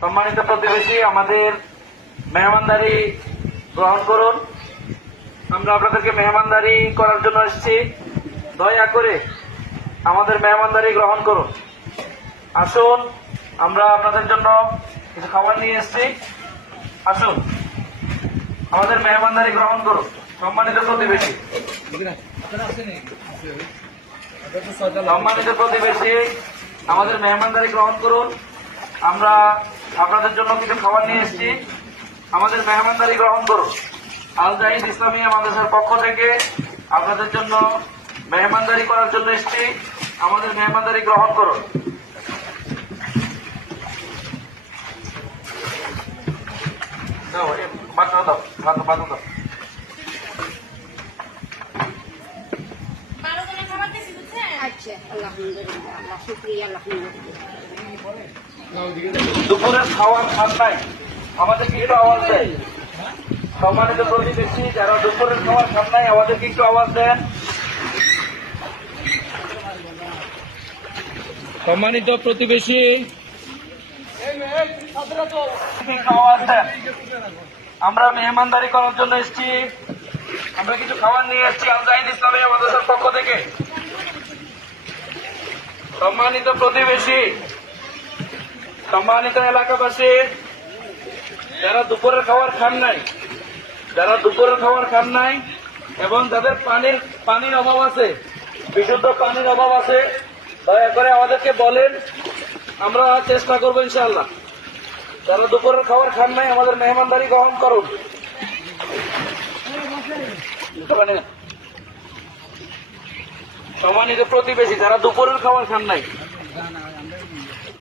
সম্মানিত প্রতিবেশী, আমাদের মেহমানদারি গ্রহণ করুন। আমরা আপনাদেরকে মেহমানদারি করার জন্য এসেছি, দয়া করে আমাদের মেহমানদারি গ্রহণ করুন। আসুন, আমরা আপনাদের জন্য কিছু খাবার নিয়ে এসেছি। আসুন, আমাদের মেহমানদারি গ্রহণ করুন। সম্মানিত প্রতিবেশী, আমাদের মেহমানদারি গ্রহণ করুন। আমরা আপনাদের জন্য কিছু খাবার নিয়ে এসেছি, আমাদের মেহমানদারি গ্রহণ করুন। আল জাহিদ ইসলামিয়া মাদ্রাসার পক্ষ থেকে আপনাদের জন্য মেহমানদারি করার জন্য এসেছি, আমাদের মেহমানদারি গ্রহণ করুন। দুপুরের খাওয়ার খান নাই, আমাদেরকে একটু আওয়াজ দেয়। সম্মানিত প্রতিবেশী, যারা দুপুরের খাওয়ার খান নাই, আমাদেরকে একটু আওয়াজ দেন। সম্মানিত প্রতিবেশী, আওয়াজ দেন। আমরা মেহমানদারি করার জন্য এসেছি, আমরা কিছু খাবার নিয়ে এসেছি আল জাহিদ ইসলামিয়া মাদ্রাসার পক্ষ থেকে। সম্মানিত প্রতিবেশী, সম্মানিত এলাকাবাসী, যারা দুপুরের খাবার খান নাই, এবং যাদের পানির অভাব আছে, বিশুদ্ধ পানির অভাব আছে, দয়া করে আমাদেরকে বলেন, আমরা চেষ্টা করবো ইনশাআল্লাহ। যারা দুপুরের খাবার খান নাই, আমাদের মেহমানদারি গ্রহণ করুন। সম্মানিত প্রতিবেশী, যারা দুপুরের খাবার খান নাই,